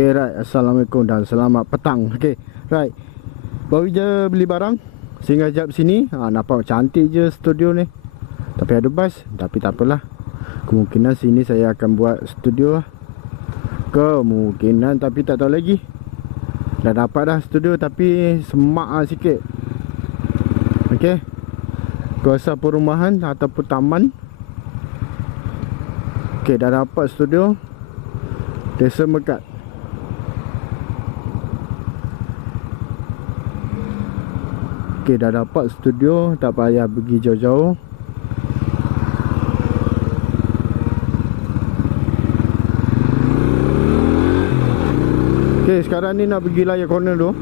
Okay, right. Assalamualaikum dan selamat petang. Okay, right. Baru je beli barang, singgah jap sini. Nampak cantik je studio ni. Tapi ada bas. Tapi tak apalah. Kemungkinan sini saya akan buat studio lah. Kemungkinan, tapi tak tahu lagi. Dah dapat dah studio, tapi semak lah sikit. Okay, kawasan perumahan ataupun taman. Okay, dah dapat studio Desa Megat. Okay, dah dapat studio, tak payah pergi jauh-jauh. Okay, sekarang ni nak pergi layar corner dulu.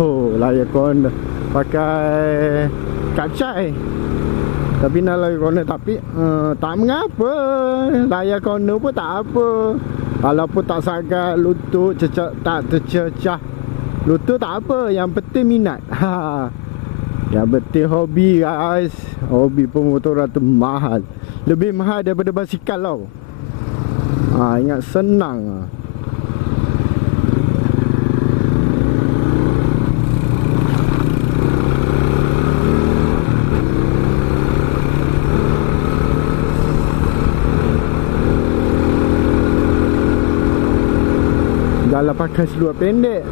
Oh, layar corner pakai kapcai. Tapi nak layar corner, tapi tak mengapa. Layar corner pun tak apa. Walaupun tak sangat lutut cecah, tak tercecah lutut tak apa. Yang penting minat. Yang penting hobi, guys. Hobi pemotoran tu mahal. Lebih mahal daripada basikal tau. Ingat senang. Kalau pakai seluar pendek,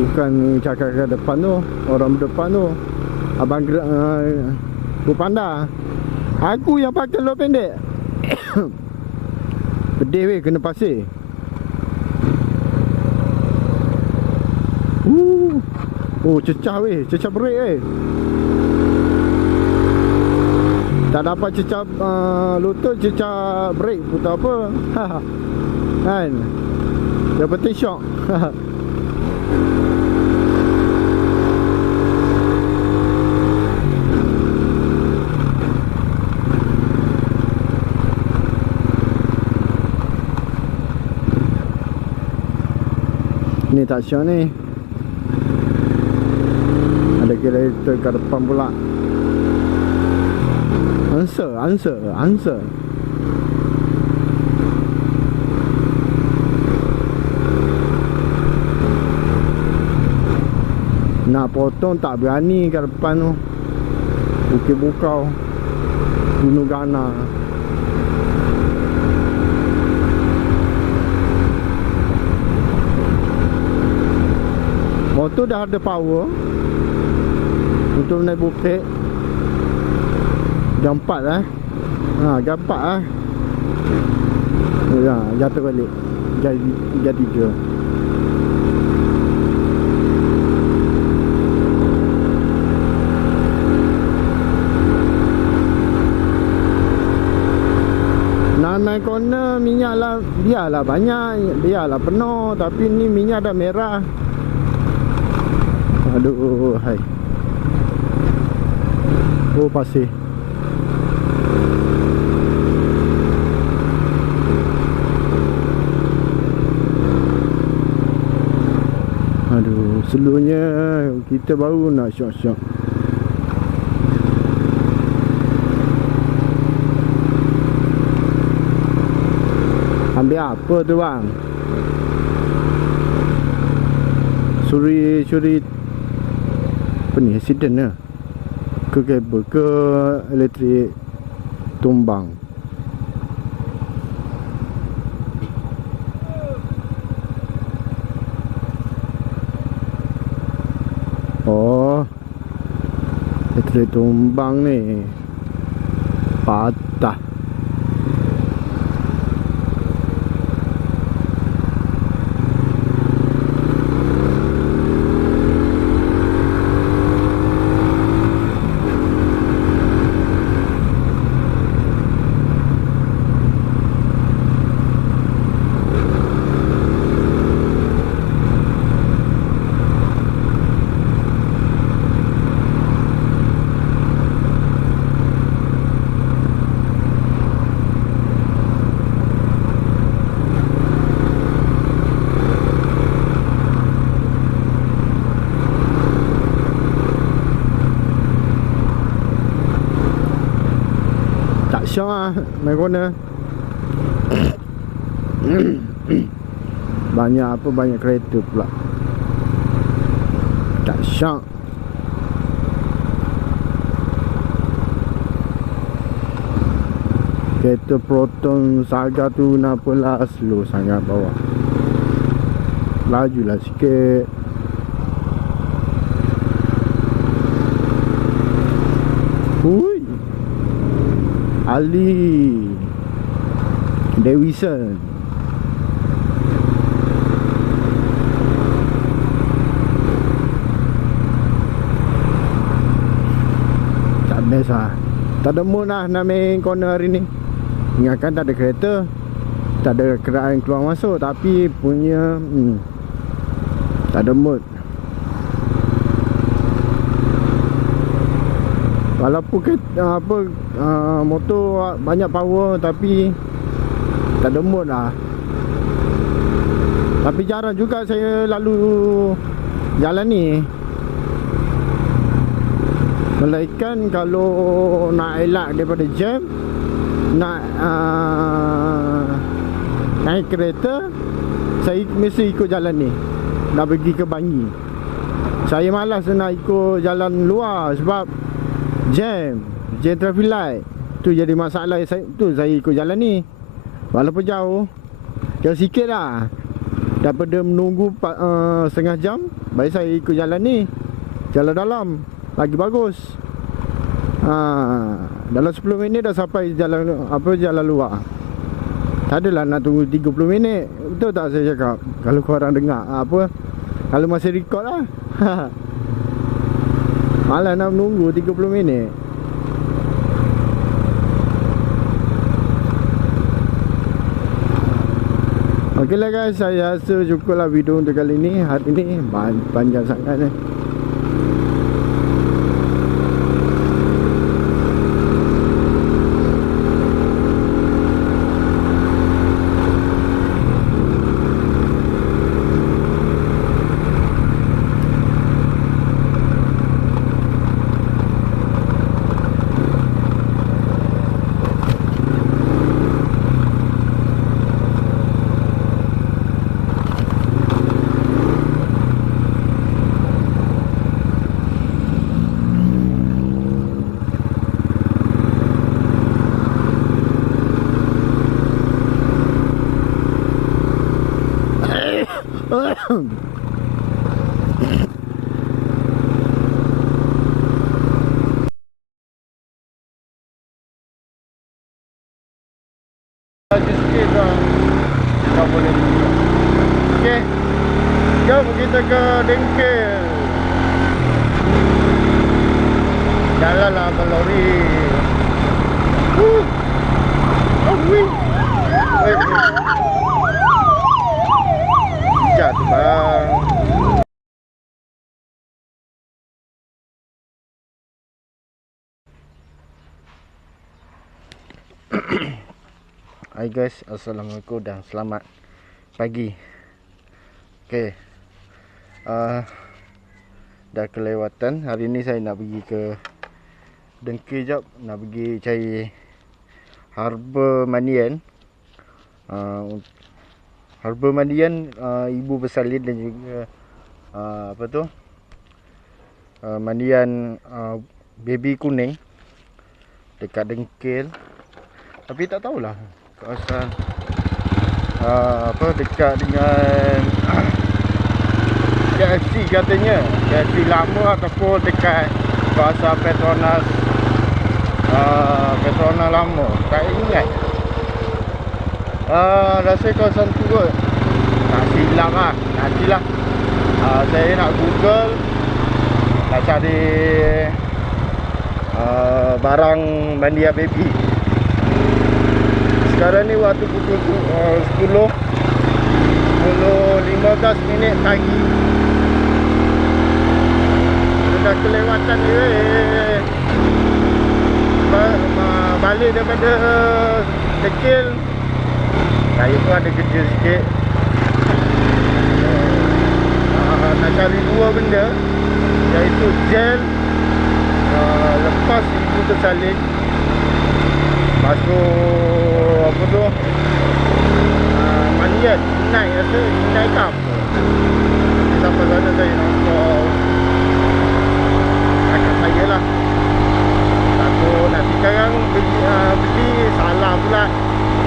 bukan cakap ke depan tu, orang depan tu, abang Panda. Aku yang pakai seluar pendek. Pedih weh, kena pasir. Oh, cecah weh, cecah brek weh. Tak dapat cecah lutut, cecah brek pun tak apa. Kan? Yang penting syok. Ni tak syok ni. Ada kereta kat depan pula. Answer. Nak potong tak berani kat depan tu. Bukit Bukau, Gunung Gana. Motor dah ada power untuk naik bukit. Gampat lah. Gampat lah. Jatuh balik. Jadi je. Naik corner minyak lah, biarlah banyak, biarlah penuh. Tapi ni minyak dah merah. Aduh, hai. Oh, pasir. Aduh, seluruhnya kita baru nak syok-syok. Ambil apa tu bang? Suri apa ni, accident ke? Ke kabel ke elektrik tumbang. Oh, elektrik tumbang ni patah. Tak syok lah main corner. Banyak kereta pula. Tak syak. Kereta Proton Saga tu nampalah slow sangat bawah. Lajulah sikit. Hui, Ali Davidson. Tak best lah. Tak ada mood lah nak main corner hari ni. Ingatkan tak ada kereta, tak ada kenderaan keluar masuk, tapi punya tak ada mood. Walaupun motor banyak power, tapi tak ada mood lah. Tapi jarang juga saya lalu jalan ni. Melainkan kalau nak elak daripada jam, nak naik kereta, saya mesti ikut jalan ni. Nak pergi ke Bangi. Saya malas nak ikut jalan luar sebab jam traffic light. Tu jadi masalah saya ikut jalan ni. Walaupun jauh sikit lah. Daripada menunggu setengah jam, baik saya ikut jalan ni. Jalan dalam lagi bagus. Dalam 10 minit dah sampai jalan luar. Tak adalah nak tunggu 30 minit. Betul tak saya cakap? Kalau korang dengar kalau masih record lah. Malah nak menunggu 30 minit. Okey lah guys, saya rasa cukup lah video untuk kali ni. Hari ni panjang sangat ni. Sikit dah. Tak boleh. Okey. Jom kita ke bengkel. Jalan lah ke lori. Jat bang. Hai guys, assalamualaikum dan selamat pagi. Okey, dah kelewatan. Hari ni saya nak pergi ke Dengke jap. Nak pergi cari Harbour Mandian. Harbour Mandian, Ibu Bersalin dan juga mandian baby kuning dekat Dengkil. Tapi tak tahulah kawasan dekat dengan KFC katanya. KFC lama ataupun dekat kawasan Petronas lama. Tak ingat. Rasa kawasan tu kot. Tak silap lah. Nantilah saya nak Google, nak cari barang mandian baby. Sekarang ni waktu pukul 10:15 pagi. Sudah kelewatan ni. Balik daripada Dengkil, saya pun ada kerja sikit. Nak cari dua benda, iaitu gel lepas ibu tersalin, masuk ni kan naik rasa naik ke apa. Sampai sana saya nampak kakak saya lah. Takut nanti sekarang beli salah pula.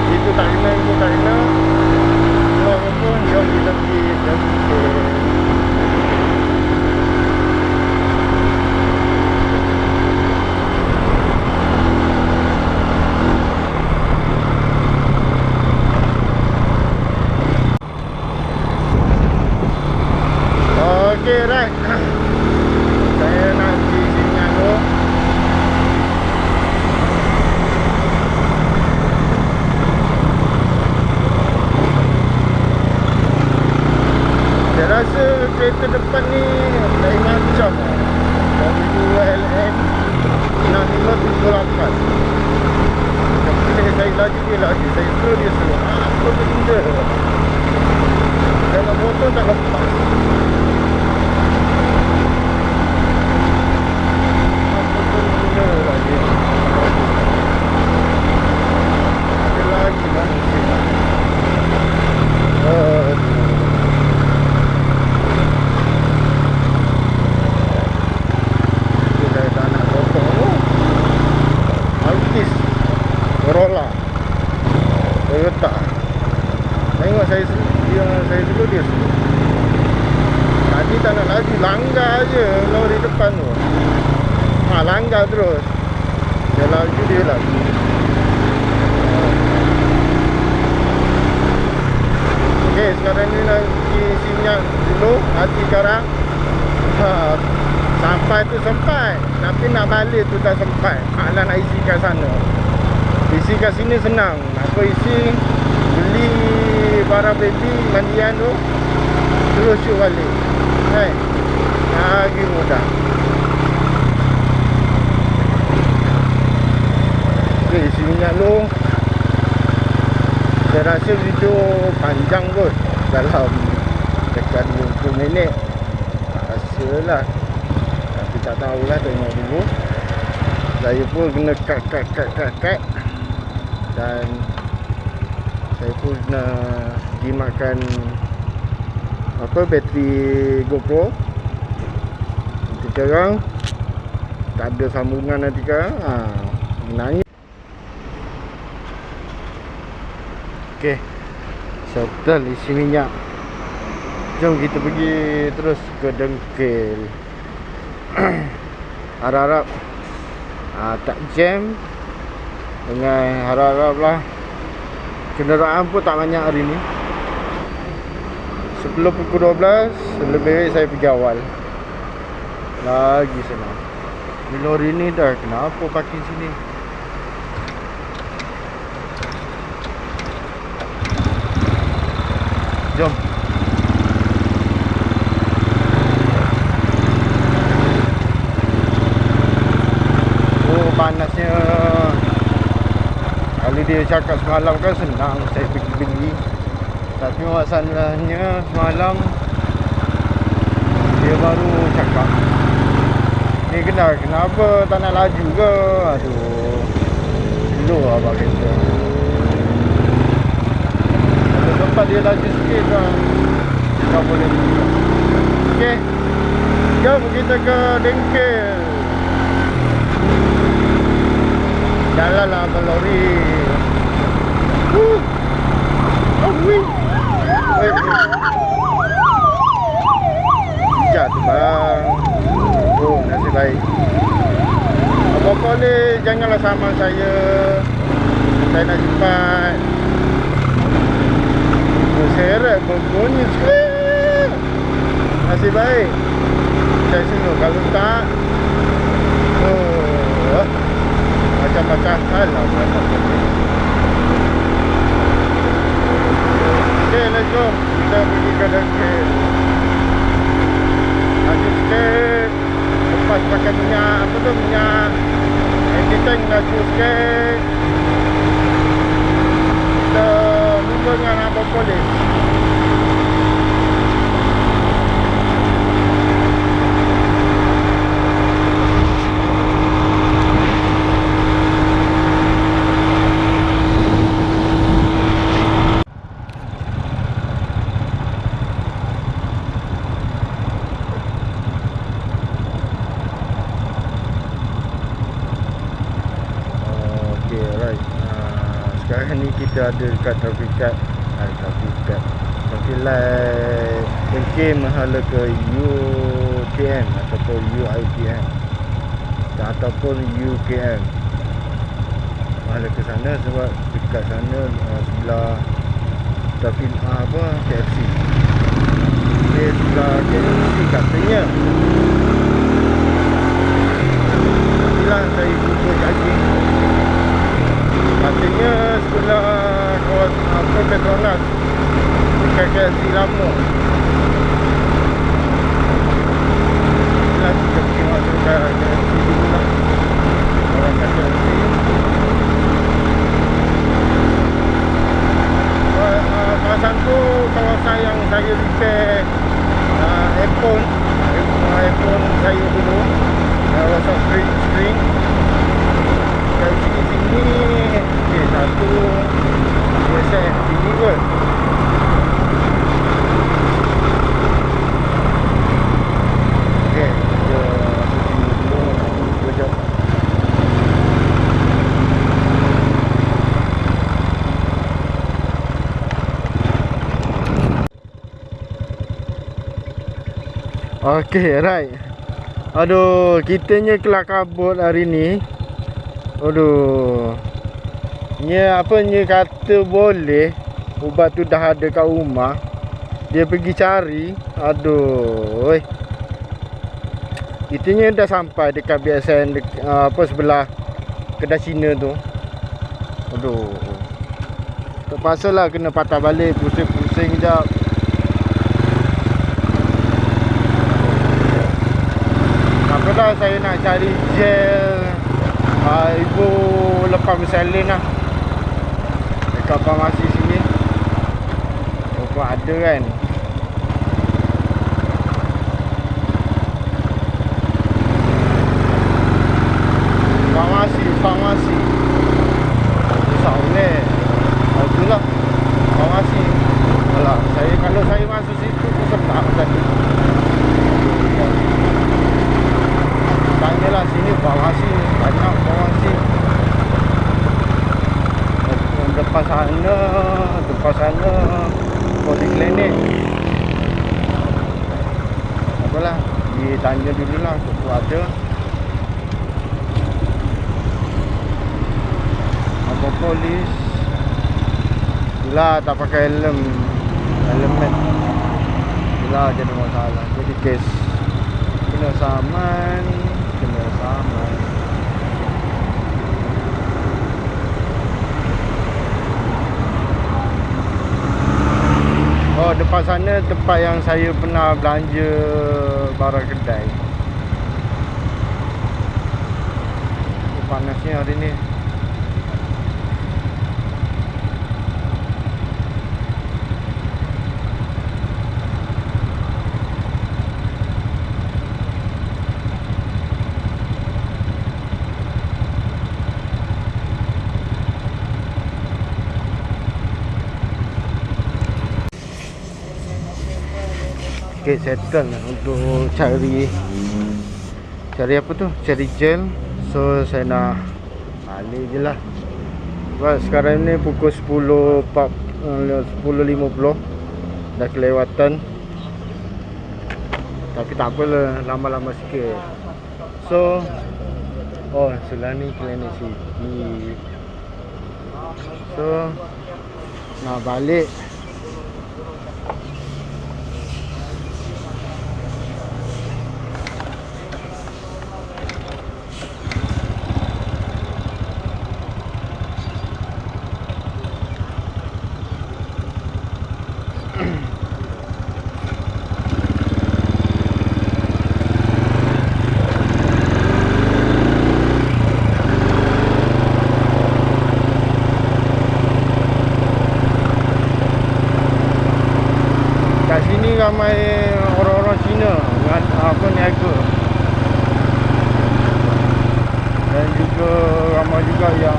Itu tak kena, itu tak kena. Orang pun jom kita pergi. Okay, right. Saya nak pergi sini dulu. Saya rasa kereta depan ni lain macam. Dari 2LN 6578. Bila saya laju dia laju, saya slow dia slow. Apa benda? Dalam motor tak lepas. Corolla Toyota. Tengok saya dulu dia semua. Tadi tak nak laju, langgar je lori depan tu. Langgar terus. Dia laju dia lagi. Okay, sekarang ni nak pergi Sinyak dulu. Hati sekarang sampai tu sempat, tapi nak balik tu tak sempat. Nak isi kat sana. Isi kat sini senang. Apa isi, beli barang baby mandian tu, terus shoot balik. Lagi mudah. Okay, isi minyak tu. Saya rasa video panjang kot, dalam dekat 20 minit. Rasalah. Tapi tak tahulah, tengok dulu. Saya pun kena cut. Dan saya pun nak jimatkan bateri GoPro. Nanti sekarang tak ada sambungan nanti sekarang. Menangis. Okay, settle isi minyak. Jom kita pergi terus ke Dengkil. Harap-harap tak jam. Dengan harap-harap lah kenderaan pun tak banyak hari ni. Sebelum pukul 12, lebih baik saya pergi awal. Lagi senang. Ni lori ni dah kenapa parking sini? Jom. Oh, panasnya. Kalau dia cakap semalam kan senang saya pergi beli. Tapi masalahnya semalam dia baru cakap, ni kenapa tak nak laju ke? Aduh, slow abang kata. Kalau tempat dia laju sikit kan, tak boleh pergi. Okay, jom kita ke Dengkil. Jalan lah abang lori. Bijak tu bang. Oh, nasib baik. Apa-apa ni janganlah sama saya. Saya nak cepat. Seret berbunyi sikit. Nasib baik saya sini. Kalau tak, macam-macam hal lah. Okay, let's go. Kita pergi ke Dengkil. Laju sikit. Lepas pakai minyak, apa tu, minyak anti-tank, laju sikit. Kita lupa dengan abang polis. Sekarang ni kita ada dekat traffic light Bengkeng menghala ke UTM ataupun UITM ataupun UKM. Menghala ke sana sebab dekat sana sebelah traffic KFC. Sebelah KFC katanya. Inilah saya jumpa cacing. Katanya sebelah Petronas dekat KFC lama. Inilah kita pergi masuk ke KFC dulu lah. Orang kat KFC. Kawasan tu kawasan yang saya repair iPhone saya dulu. Kawasan screen dari sini okay, satu USM sini kot. Okay, kita masuk sini dulu. Sekejap. Okay, right. Aduh, kitanya kelar kabut hari ni. Aduh. Nya kata boleh ubat tu dah ada kat rumah. Dia pergi cari. Aduh. Kitanya dah sampai dekat BSN sebelah kedai Cina tu. Aduh. Terpaksa lah kena patah balik, pusing-pusing sekejap. Apalah, saya nak cari gel. Ibu lepas bersalin lah dekat farmasi sini. Apa ada kan. Farmasi susah boleh. Itulah farmasi. Alah, kalau saya masuk situ tu sebelah tadi. Tanyalah sini farmasi, banyak farmasi. Depan sana poliklinik. Apalah, ditanya dulu lah tu ada apa polis. Itulah tak pakai helmet. Itulah jadi masalah. Jadi kes kena saman. Oh, depan sana tempat yang saya pernah belanja barang kedai. Panasnya hari ni. Okay, settle untuk cari apa tu, cari gel. So saya nak balik je lah. Sebab sekarang ni pukul 10.50 dah kelewatan. Tapi tak apalah, lama-lama sikit. So sebelah ni Klinik City. So nak balik. Kat sini ramai orang-orang Cina dengan niaga. Dan juga ramai juga yang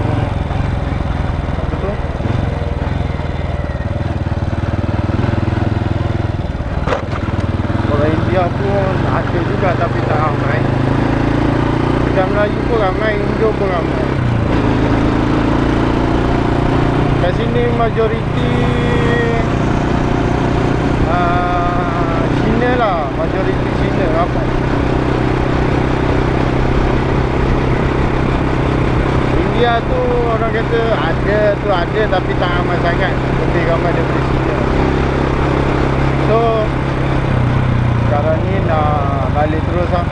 orang India pun ada juga tapi tak ramai. Kedai Melayu pun ramai, Indo pun ramai. Kat sini majoriti Cina lah. Majoriti Cina. Apa? India tu orang kata ada tapi tak amat sangat. Lebih ramai daripada Cina. So sekarang ni nak balik terus lah.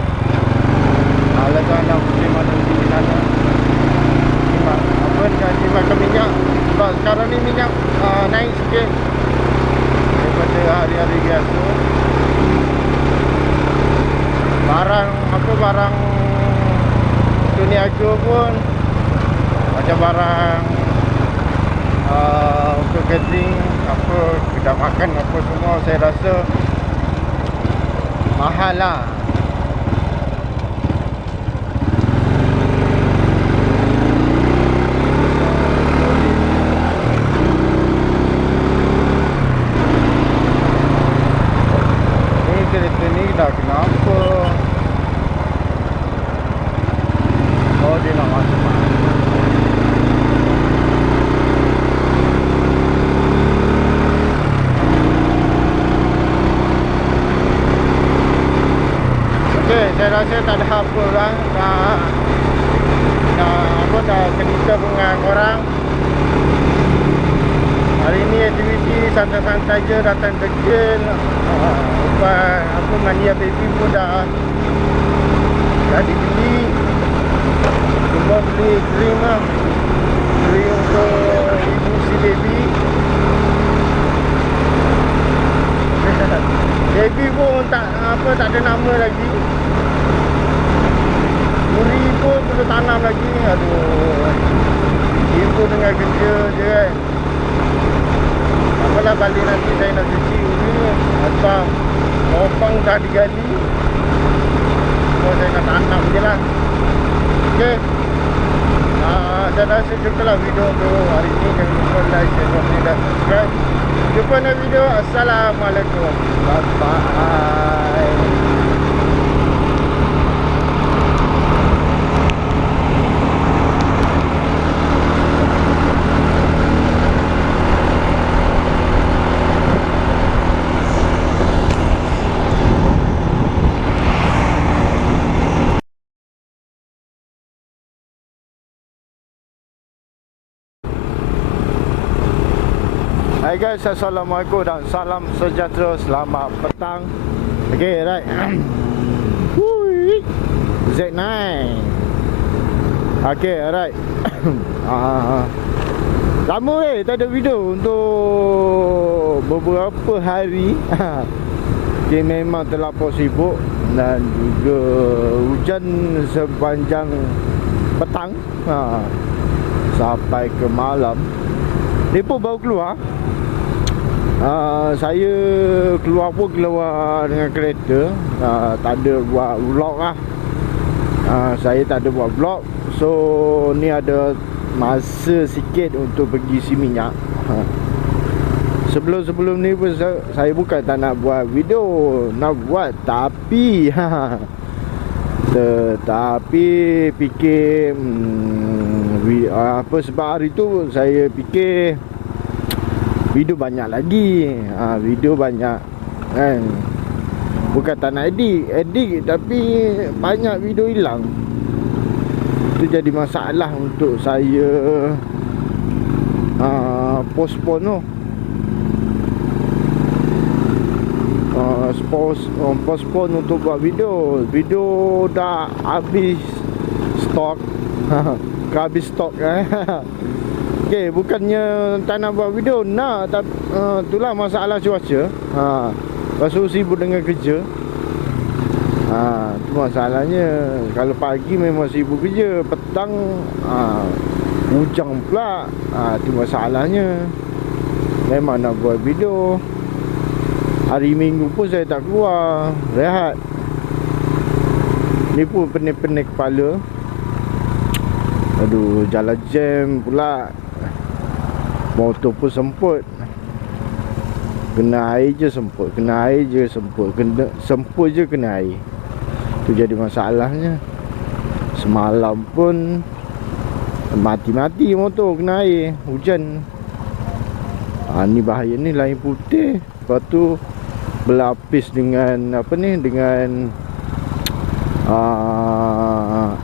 Alasan nak pergi mana di sana. Makan minyak. Sebab sekarang ni minyak naik sikit daripada hari-hari biasa. Barang niaga pun macam barang untuk catering, apa, kedai makan apa semua, saya rasa mahal lah. Kereta ni dah kenapa? Oh, dia nak masuk. Okay, saya rasa tak ada apa lah. Dah cerita dengan korang. Hari ni aktiviti santai-santai je, datang kerja. Aku mania baby pun dah dibeli. Cuma beli krim lah. Krim untuk ibu si baby. Baby pun tak ada nama lagi. Muri pun perlu tanam lagi. Aduh, ibu dengan kerja je kan. Apalah, balik nanti saya nak cuci uri. Sebab opang dah digali. So saya nak tanam je lah. Okay, saya rasa cukup lah video untuk hari ni. Jangan lupa like, share, komen dan subscribe. Jumpa dalam video. Assalamualaikum. Bye bye. Hai guys, assalamualaikum dan salam sejahtera. Selamat petang. Okay, right. Z9. Okay, alright. Lama tak ada video untuk beberapa hari. Okay, memang terlampau sibuk dan juga hujan sepanjang petang sampai ke malam. Dia pun baru keluar. Saya keluar dengan kereta. Tak ada buat vlog lah. Saya tak ada buat vlog. So ni ada masa sikit untuk pergi isi minyak. Sebelum ni pun saya bukan tak nak buat video. Nak buat tapi tetapi fikir sebab hari tu saya fikir video banyak lagi. Video banyak kan. Bukan tak nak edit tapi banyak video hilang. Itu jadi masalah untuk saya postpone tu. Postpone untuk buat video. Video dah habis stok. Habis stok Okay, bukannya tak nak buat video, nak, tapi itulah masalah cuaca. Lepas sibuk dengan kerja. Itu masalahnya. Kalau pagi memang sibuk kerja, petang hujan pula. Itu masalahnya. Memang nak buat video. Hari Minggu pun saya tak keluar, rehat. Ni pun pening-pening kepala. Aduh, jalan jam pula. Motor pun semput. Kena air je semput. Semput je kena air. Itu jadi masalahnya. Semalam pun mati-mati motor kena air. Hujan. Ni bahaya ni, lain putih. Lepas tu berlapis dengan apa ni, dengan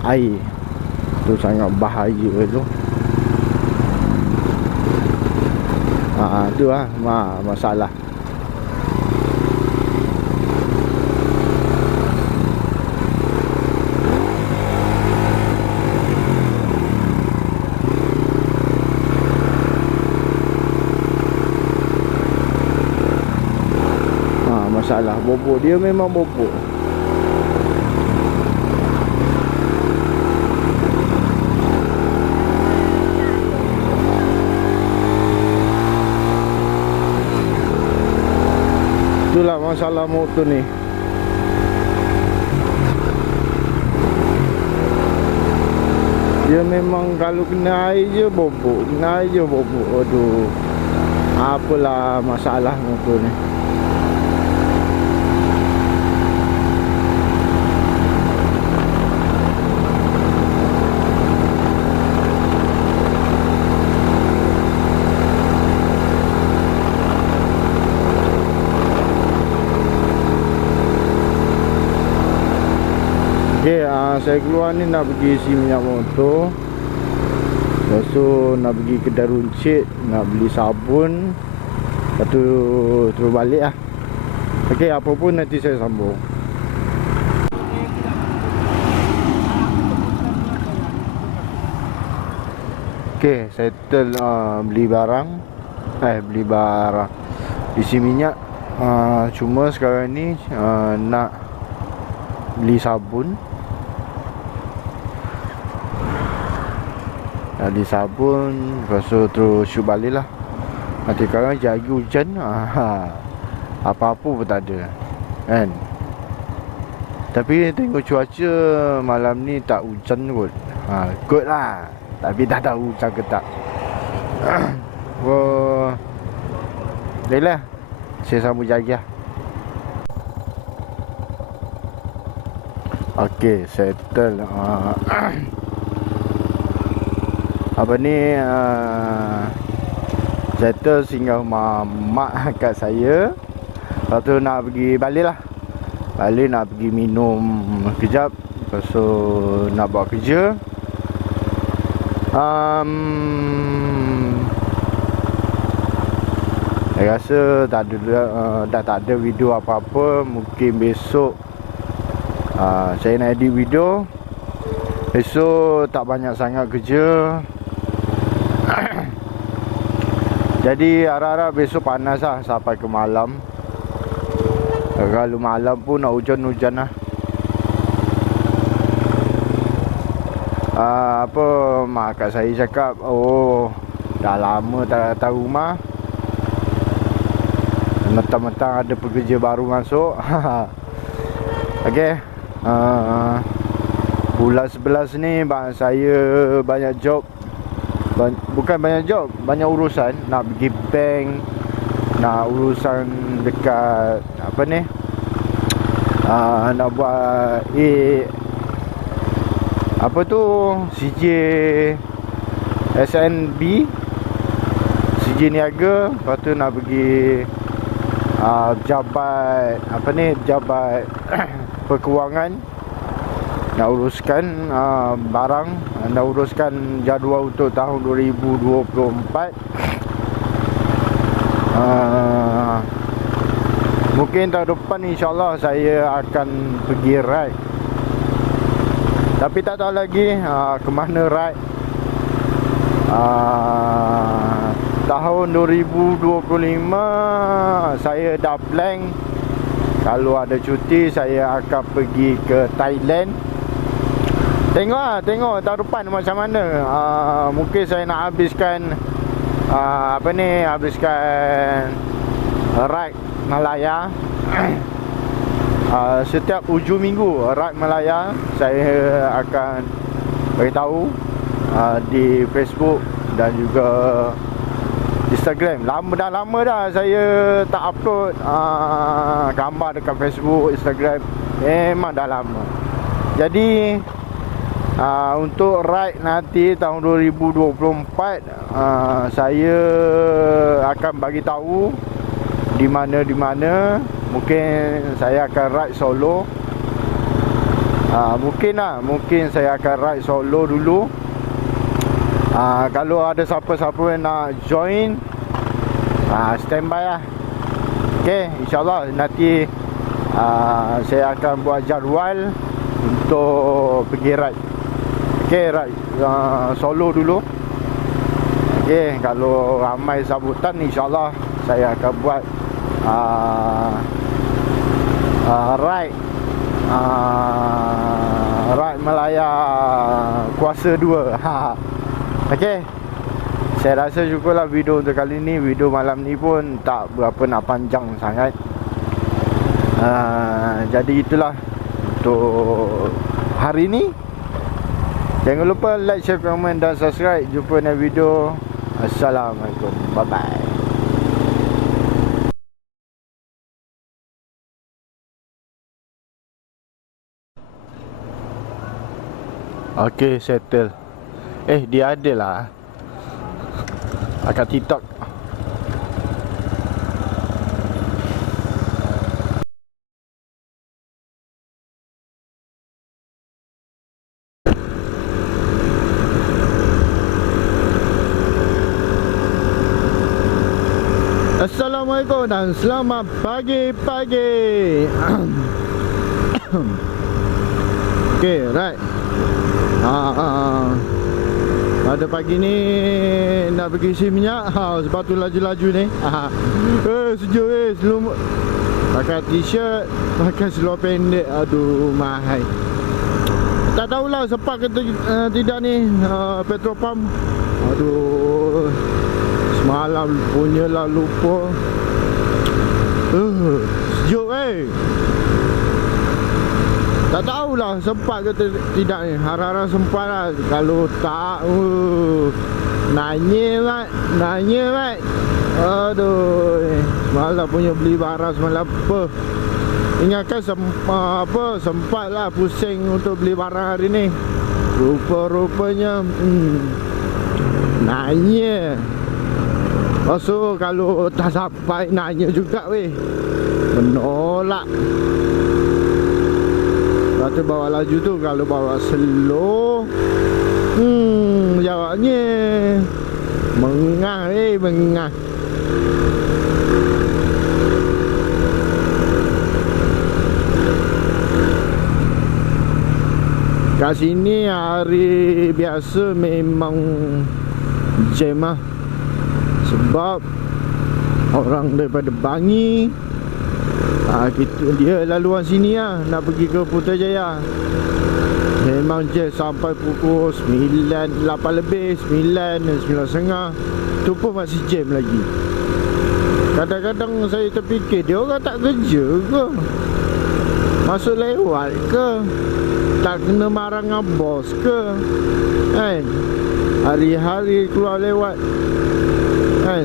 air. Tu sangat bahaya tu. Tu lah masalah. Masalah bobok dia memang bobok. Itulah masalah motor ni. Dia memang kalau kena air je bobok, kena air je bobok. Aduh, apalah masalah motor ni. Okay, saya keluar ni nak pergi isi minyak motor. Lepas tu nak pergi kedai runcit, nak beli sabun. Lepas tu terus balik lah. Okay, apa pun nanti saya sambung. Okay, settle beli barang. Isi minyak. Cuma sekarang ni nak beli sabun. Beli sabun. Lepas tu terus shoot balik lah. Nanti sekarang jadi hujan. Apa-apa pun tak ada kan. Tapi tengok cuaca malam ni tak hujan kot. Good lah. Tapi dah tahu hujan ke tak. Baiklah, saya sambung lagi lah. Okay, settle. Apa ni, settle singgah rumah mak kat saya. Lepas tu nak pergi balik lah. Balik nak pergi minum kejap. Lepas tu nak buat kerja. Saya rasa dah tak ada video apa-apa. Mungkin besok saya nak edit video. Besok tak banyak sangat kerja. Jadi harap-harap besok panas lah sampai ke malam. Kalau malam pun nak hujan-hujan lah. Apa mak kat saya cakap, oh dah lama tak datang rumah. Mentang-mentang ada pekerja baru masuk. Okay, bulan 11 ni saya banyak job. Bukan banyak job, banyak urusan. Nak pergi bank, nak urusan dekat apa ni, nak buat apa tu, CJ SNB, CJ niaga. Lepas tu nak pergi jabat apa ni, jabat perkewangan. Nak uruskan barang, nak uruskan jadual untuk tahun 2024. Mungkin tahun depan insyaAllah saya akan pergi ride. Tapi tak tahu lagi ke mana ride. Tahun 2025 saya dah plan, kalau ada cuti saya akan pergi ke Thailand. Tengok tahun depan macam mana. Mungkin saya nak habiskan habiskan ride Malaya. Setiap ujung minggu ride Malaya saya akan beritahu di Facebook dan juga Instagram. Dah lama dah saya tak upload gambar dekat Facebook, Instagram. Memang dah lama. Jadi Untuk ride nanti tahun 2024, saya akan bagi tahu di mana. Mungkin saya akan ride solo. Mungkin saya akan ride solo dulu. Kalau ada siapa-siapa yang nak join, standby lah. Okay, insyaAllah nanti saya akan buat jadual untuk pergi ride. Okay, ride solo dulu. Okay, kalau ramai sambutan, insyaAllah saya akan buat ride Melaya Kuasa 2. Okay, saya rasa cukuplah video untuk kali ni. Video malam ni pun tak berapa nak panjang sangat. Jadi itulah untuk hari ni. Jangan lupa like, share, komen dan subscribe. Jumpa dalam video. Assalamualaikum. Bye bye. Okay, settle. Dia ada lah akan TikTok. Assalamualaikum dan selamat pagi. Okay, right. Pada pagi ni nak pergi isi minyak. Sebab tu laju-laju ni. Sejuk seluruh. Pakai t-shirt, pakai seluar pendek. Aduh, mahal. Tak tahulah sempat ke tidak ni petrol pump. Aduh, semalam punya lah lupa. Sejuk tak tahulah sempat ke tidak ni. Harap-harap sempat lah. Kalau tak, nanya mat. Aduh, malah punya beli barang semalam apa. Ingatkan sempat lah pusing untuk beli barang hari ni. Rupa-rupanya nanya. So kalau tak sampai nanya juga weh, menolak. Lepas tu bawa laju tu. Kalau bawa slow, jawabnya mengah. Kat sini hari biasa memang jam lah. Sebab orang daripada Bangi, dia laluan sini lah, nak pergi ke Putrajaya. Memang je sampai pukul 9, 8 lebih, 9, 9.30. Tu pun masih jam lagi. Kadang-kadang saya terfikir, dia orang tak kerja ke? Masuk lewat ke? Tak kena marah dengan bos ke? Hari-hari keluar lewat,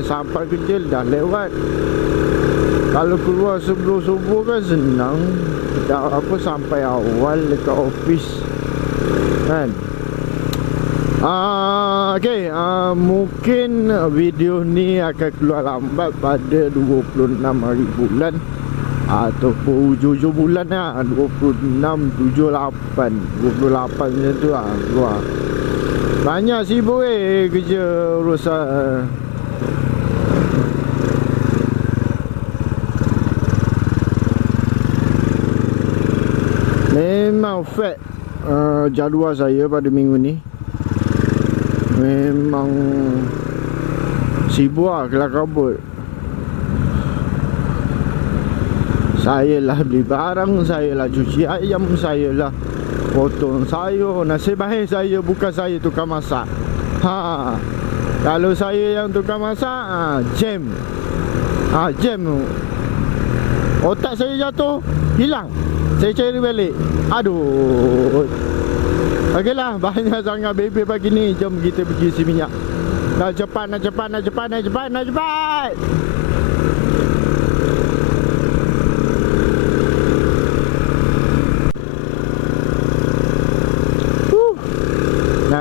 sampai kerja dah lewat. Kalau keluar sebelum subuh kan senang. Tak apa, sampai awal dekat office kan. Okay, mungkin video ni akan keluar lambat pada 26 hari bulan ataupun hujung bulan lah. 26, 78 macam tu lah keluar. Banyak sibuk kerja urusan. Memang fat jadual saya pada minggu ni. Memang sibuk lah, kelar kabut. Saya lah beli barang, saya lah cuci ayam, saya lah potong sayur. Nasib baik saya bukan saya tukang masak. Kalau saya yang tukang masak, jam. Jam. Otak saya jatuh, hilang. Saya cari balik. Aduh. Okeylah, banyak sangat baby pagi ni. Jom kita pergi isi minyak. Nak cepat.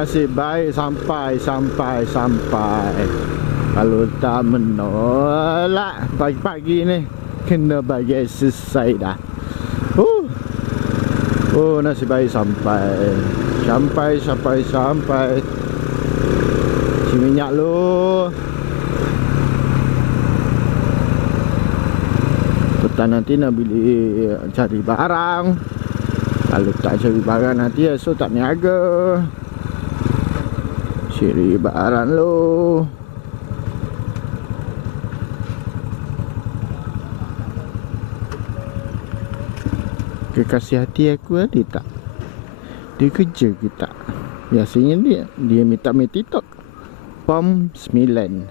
nasib baik sampai. Kalau tak menolak pagi-pagi ni, kena bagi exercise dah. Oh, nasib baik sampai. Si minyak lu. Petang nanti nak beli cari barang. Kalau tak cari barang nanti esok tak niaga. Cari barang lu. Kekasih hati aku ada tak? Dia kerja ke tak? Biasanya dia minta main TikTok. Pom 9.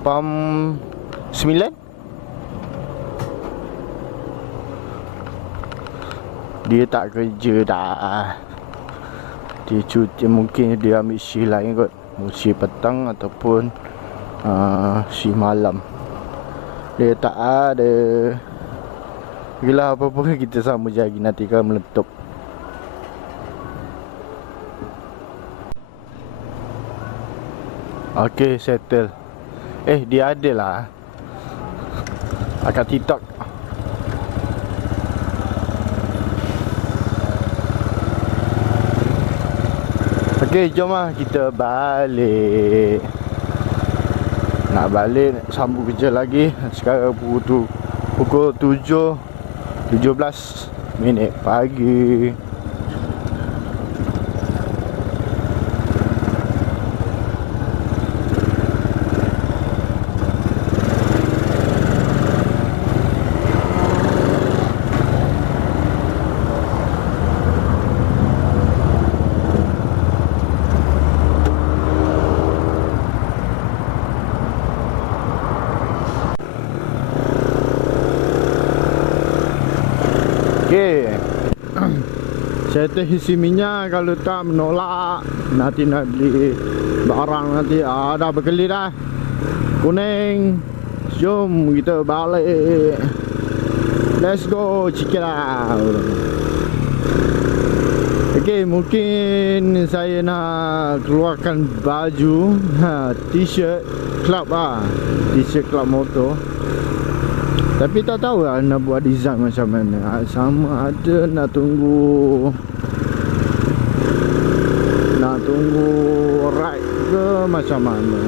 Pom 9. Dia tak kerja dah. Dia cuti, mungkin dia ambil shift lain kot. Shift petang ataupun shift malam. Dia tak ada. Bila apa-apa kita sama je lagi, nanti kan meletup. Okay, settle. Dia ada lah kat TikTok. Okay, jom lah kita balik. Nak balik, sambung kerja lagi. Sekarang pukul 7:17 pagi. Okay. Saya isi minyak. Kalau tak menolak, nanti nak beli barang nanti. Dah berkeli dah. Kuning. Jom kita balik. Let's go. Check it out. Okay, mungkin saya nak keluarkan baju T-shirt club T-shirt club motor. Tapi tak tahu lah nak buat design macam mana. Sama ada nak tunggu ride ke macam mana.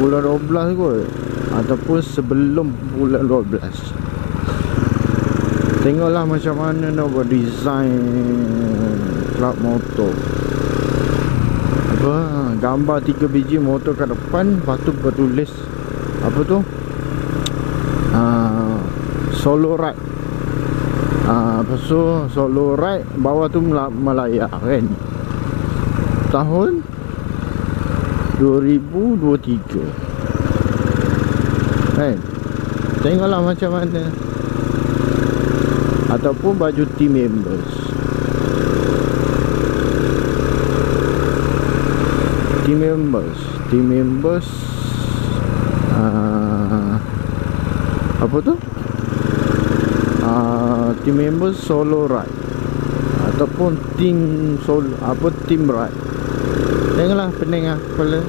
Bulan 12 kot, ataupun sebelum bulan 12. Tengoklah macam mana nak buat design club motor. Gambar 3 biji motor kat depan. Lepas tu bertulis apa tu, solo ride. Lepas tu solo ride, bawah tu Malaya kan. Tahun 2023 kan. Tengoklah macam mana. Ataupun baju team members. Team members apa tu, team members solo ride ataupun team solo, team ride. Tengoklah, pening lah kepala.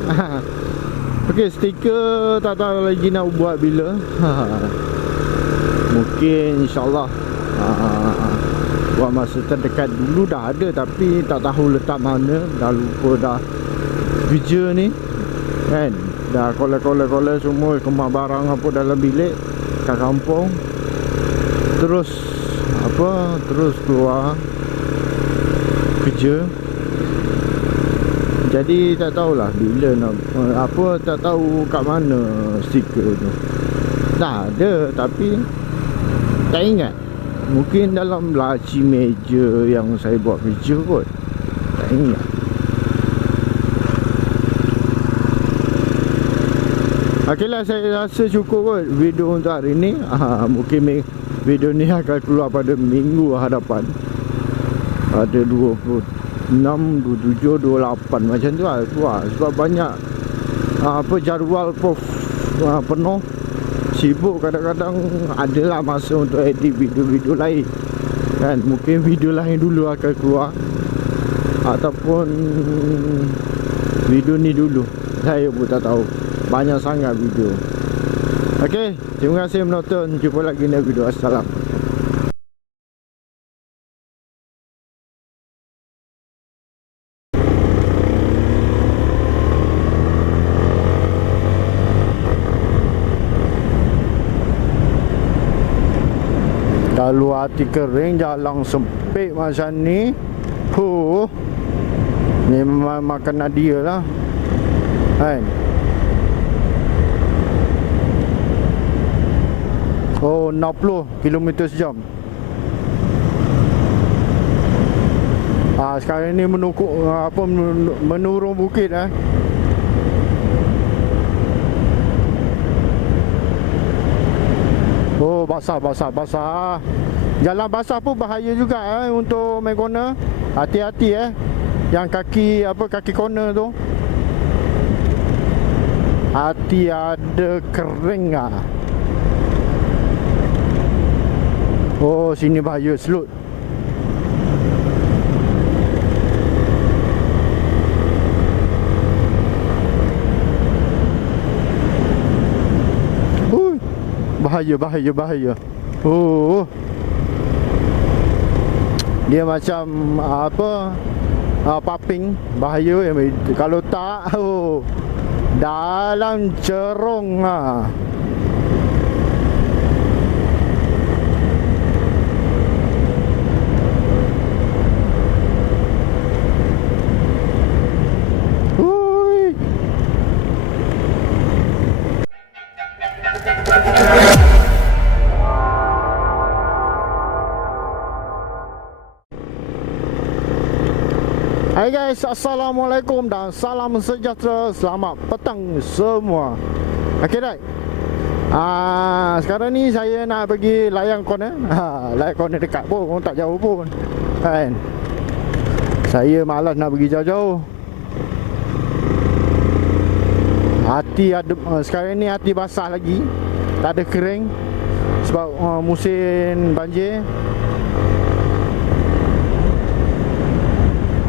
Okay, stiker tak tahu lagi nak buat bila. Mungkin insyaAllah buat masa terdekat. Dulu dah ada tapi tak tahu letak mana. Dah lupa dah. Kerja ni kan, dah kolek semua, kemas barang apa dalam bilik kat kampung. Terus keluar kerja. Jadi tak tahulah bila nak tak tahu kat mana stiker tu. Dah ada tapi tak ingat. Mungkin dalam laci meja yang saya buat kerja kot. Tak ingat. Okeylah, saya rasa cukup kot video untuk hari ni. Mungkin Video ni akan keluar pada minggu hadapan. Ada 26, 27, 28 macam tu lah keluar. Sebab banyak jadual penuh. Sibuk, kadang-kadang adalah masa untuk edit video-video lain kan. Mungkin video lain dulu akan keluar, ataupun video ni dulu. Saya pun tak tahu. Banyak sangat video. Okey, terima kasih menonton. Jumpa lagi di video. Assalam. Kalau hati kering, jalan sempit macam ni, ni memang makan nadia lah kan. Oh, 60 km sejam. Sekarang ni menurun bukit Oh, basah. Jalan basah pun bahaya juga untuk main corner. Hati-hati yang kaki corner tu. Hati ada kering Oh, sini bahaya slut. Bahaya. Dia macam paping. Bahaya kalau tak dalam cerong Hai guys, Assalamualaikum dan salam sejahtera. Selamat petang semua. Okay right. Sekarang ni saya nak pergi layang corner. Layang corner dekat pun, tak jauh pun kan. Saya malas nak pergi jauh-jauh. Hati ada sekarang ni hati basah lagi. Tak ada kering sebab musim banjir.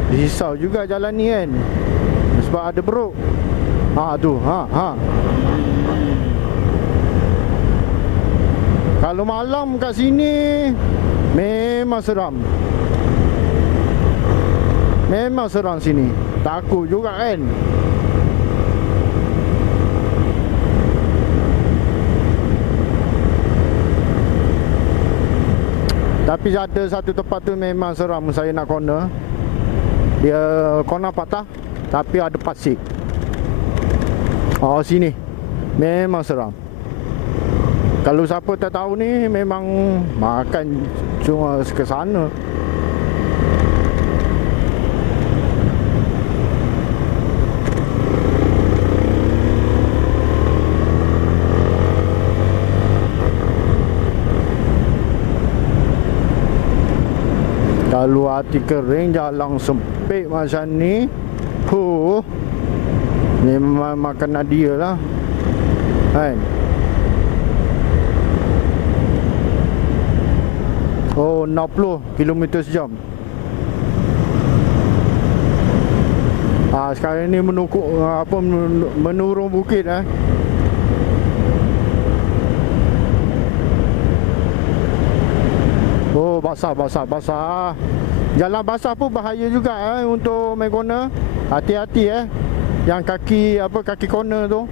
Risau juga jalan ni kan, sebab ada beruk. Tu Kalau malam kat sini memang seram. Memang seram sini. Takut juga kan. Tapi ada satu tempat tu memang seram. Saya nak corner, dia corner patah tapi ada pasir. Sini memang seram. Kalau siapa tak tahu ni, memang makan cuma ke sana. Kalau hati kering, jalan sempit macam ni, ni memang makan nadia lah kan. Oh, 60 km sejam. Sekarang ni menurun bukit Oh, basah. Jalan basah pun bahaya juga untuk main corner. Hati-hati yang kaki corner tu.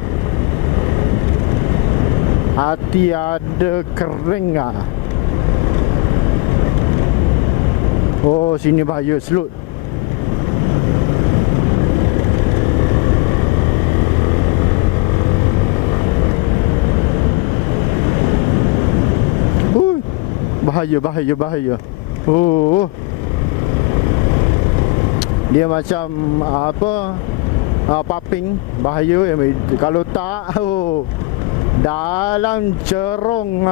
Hati ada kering Oh, sini bahaya slut. Bahaya. Dia macam paping. Bahaya kalau tak dalam cerong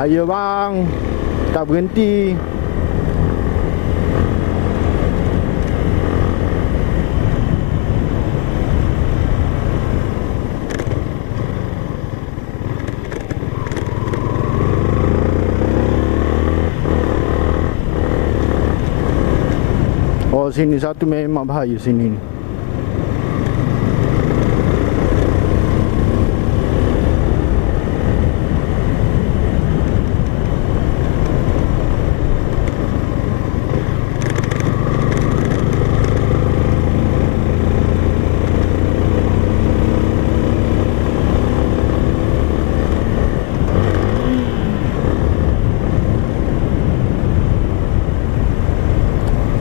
bahaya bang, tak berhenti. Oh sini satu memang bahaya sini ni.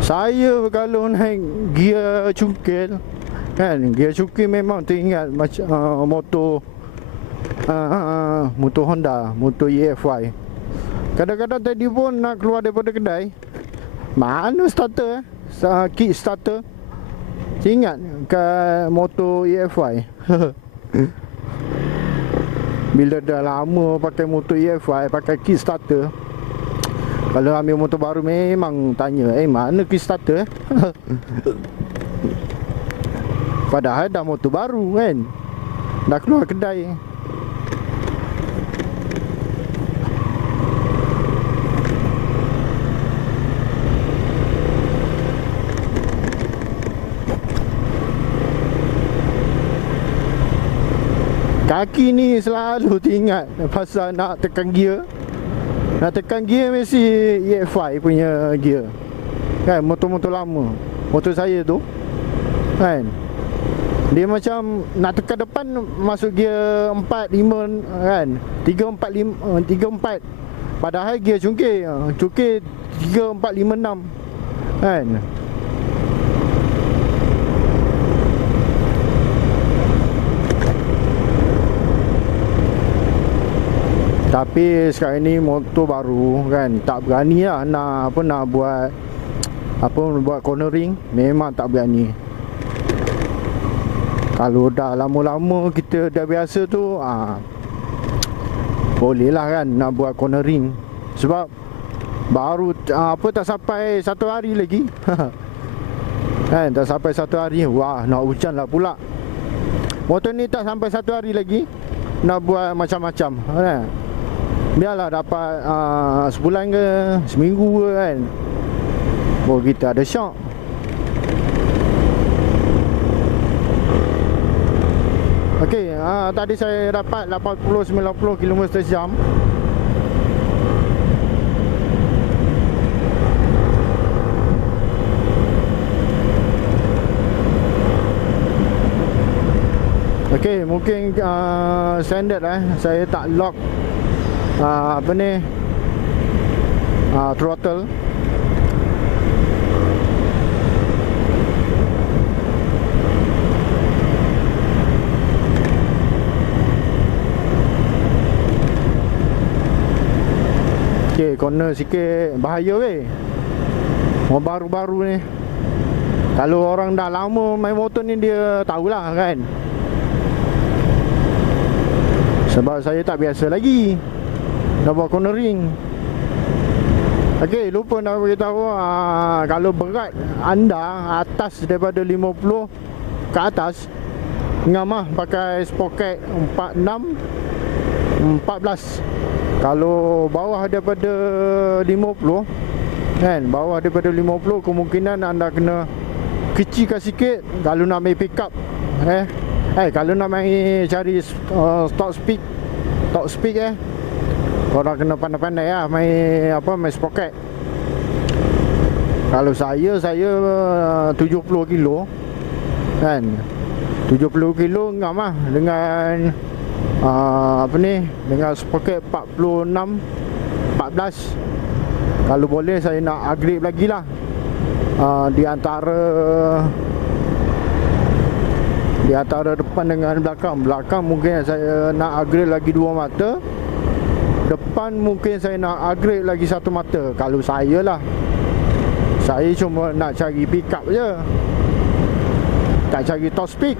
Saya kalau naik gear cungkil kan, gear cungkil memang teringat macam motor Honda, motor EFY. Kadang-kadang tadi pun nak keluar daripada kedai, mana starter kick starter, ingat ke motor EFY. Bila dah lama pakai motor EFY, pakai kick starter, kalau ambil motor baru memang tanya, mana kickstarter? Padahal dah motor baru kan, dah keluar kedai. Kaki ni selalu teringat pasal nak tekan gear. Nak tekan gear mesti EFY punya gear kan, motor-motor lama. Motor saya tu kan, dia macam nak tekan depan masuk gear 4, 5 kan, 3, 4, 5, 3, 4. Padahal gear cungkil 3, 4, 5, 6 kan. Tapi sekarang ni motor baru kan, tak berani lah nak buat cornering. Memang tak berani. Kalau dah lama-lama kita dah biasa tu, boleh lah kan nak buat cornering. Sebab baru tak sampai 1 hari lagi. Kan, tak sampai 1 hari, wah nak hujan lah pula. Motor ni tak sampai 1 hari lagi nak buat macam-macam kan. Biarlah dapat sebulan ke seminggu ke kan, baru kita ada syok. Okey, tadi saya dapat 80-90 km/jam. Okey, mungkin standard saya tak lock throttle. Okey, corner sikit bahaya weh. Baru-baru ni, kalau orang dah lama main motor ni dia tahulah kan. Sebab saya tak biasa lagi nak buat cornering. Okey, lupa nak beritahu, kalau berat anda atas daripada 50 ke atas, ngam pakai sprocket 46, 14. Kalau bawah daripada 50 kan, bawah daripada 50 kemungkinan anda kena kecilkan sikit kalau nak main pick up. Kalau nak main cari top speed korang kena pandai-pandai lah main sprocket. Kalau saya 70 kilo kan, 70 kilo ngam lah dengan dengan sprocket 46, 14. Kalau boleh saya nak upgrade lagi lah, di antara depan dengan belakang. Belakang mungkin saya nak upgrade lagi 2 mata. Depan mungkin saya nak upgrade lagi 1 mata. Kalau saya lah, saya cuma nak cari pick up je, tak cari top speed.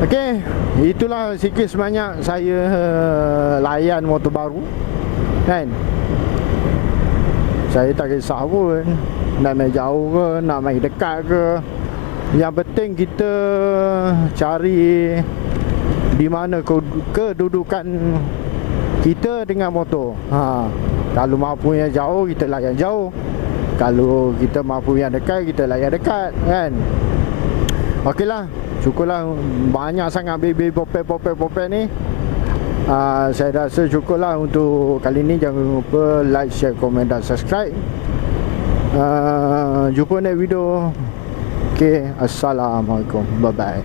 Okey, itulah sikit sebanyak saya layan motor baru kan. Saya tak kisah pun nak main jauh ke, nak main dekat ke. Yang penting kita cari di mana kedudukan kita dengan motor. Kalau mampu yang jauh, kita layan jauh. Kalau kita mampu yang dekat, kita layan dekat kan. Okeylah, cukuplah. Banyak sangat baby popek ni. Saya rasa cukuplah untuk kali ni. Jangan lupa like, share, komen dan subscribe. Jumpa next video. Okay, Assalamualaikum. Bye bye.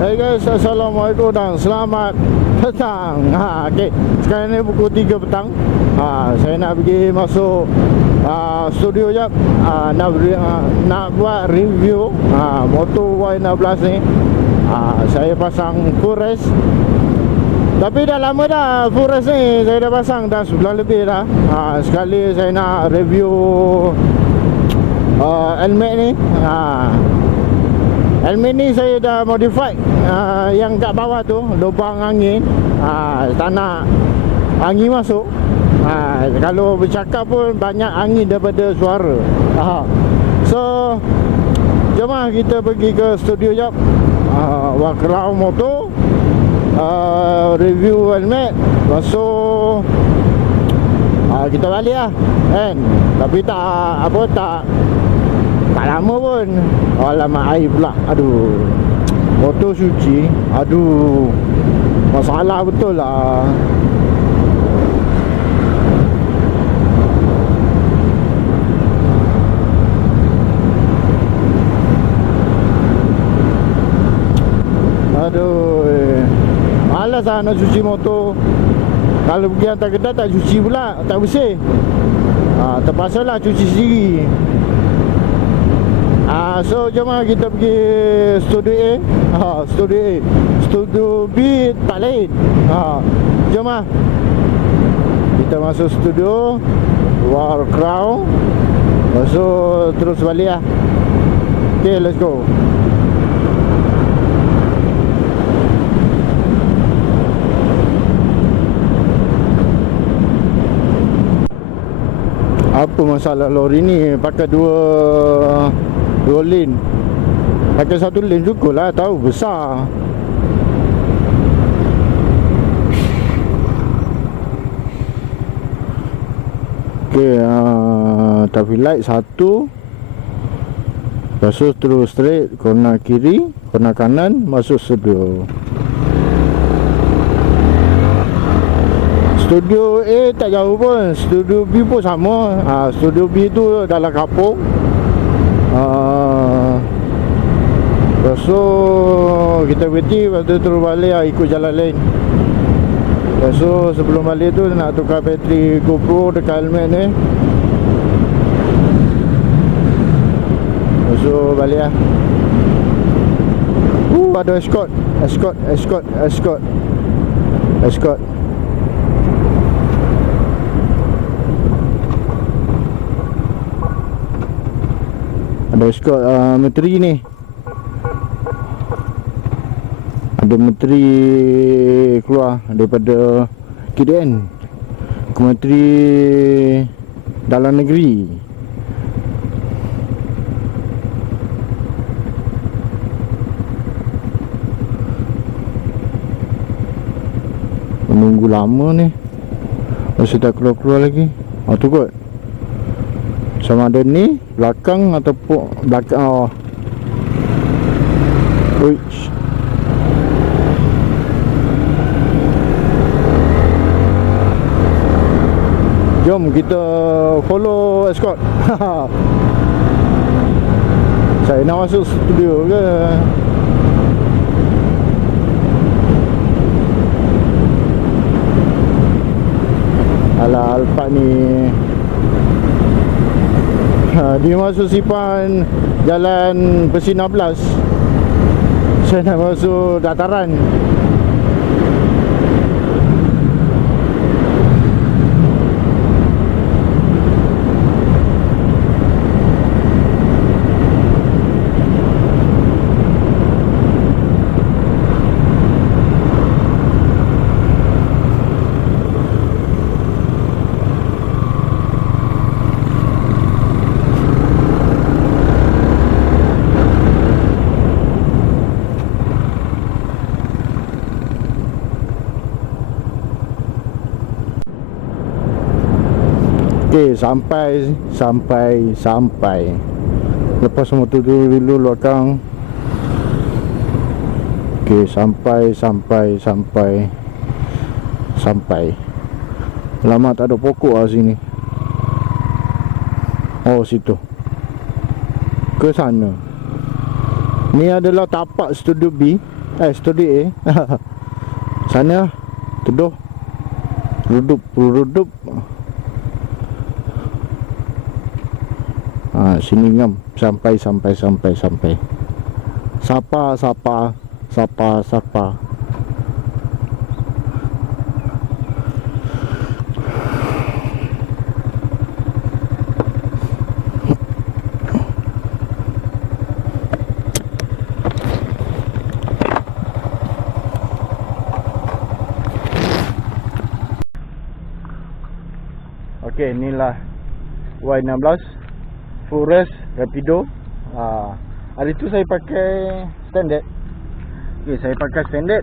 Hey guys, Assalamualaikum dan selamat petang. Okay. Sekarang ni pukul 3 petang. Saya nak pergi masuk studio jap. Nak buat review motor Y16 ni. Saya pasang full race. Tapi dah lama dah full race ni. Saya dah pasang dah sebulan lebih dah. Sekali saya nak review helmet ni. Helmet ni saya dah modify. Yang kat bawah tu lubang angin, tak nak angin masuk. Kalau bercakap pun banyak angin daripada suara. So jom lah kita pergi ke studio jap. Walk around motor, review helmet. Lepas tu kita balik lah kan. Tapi tak lama pun. Alamak, air pula. Aduh, motor suci. Aduh, masalah betul lah. Aduh, malas lah nak cuci motor. Kalau pergi hantar kedai tak cuci pula, tak bersih. Terpaksa lah cuci sendiri. So jom lah kita pergi studio A. Studio A. Studio B tak lain. Jom lah kita masuk studio, walk around. Lepas tu terus balik lah. Okay, let's go. Apa masalah lori ni? Pakai dua lane. Pakai satu lane cukup lah. Tahu besar. Okay, traffic light satu. Lepas tu terus straight, corner kiri, corner kanan, masuk studio. Studio A tak jauh pun. Studio B pun sama. Studio B tu dalam kampung. Lepas tu kita berhenti. Lepas tu terus balik lah, ikut jalan lain. Lepas tu sebelum balik tu nak tukar bateri GoPro dekat helmet ni. Lepas tu balik lah. Ada escort. Ada escort menteri ni. Ada menteri keluar daripada KDN ke Menteri Dalam Negeri. Menunggu lama ni. Masih tak keluar-keluar lagi. Tu kot. Sama ada ni belakang ataupun belakang. Uish. Jom kita follow escort. Saya nak masuk studio ke? Alah, Alphard ni Dia masuk sipan Jalan Besi 16. Saya nak masuk dataran. Okey, sampai. Lepas motor tu dulu belakang. Okey, sampai. Lama tak ada pokok lah sini. Oh, situ. Ke sana. Ni adalah tapak studio B. Studio A. Sana teduh. Redup. Sini ngam sampai. Sapa. Okey, inilah Y16 Forest Rapido. Hari tu saya pakai standard. Okey, saya pakai standard.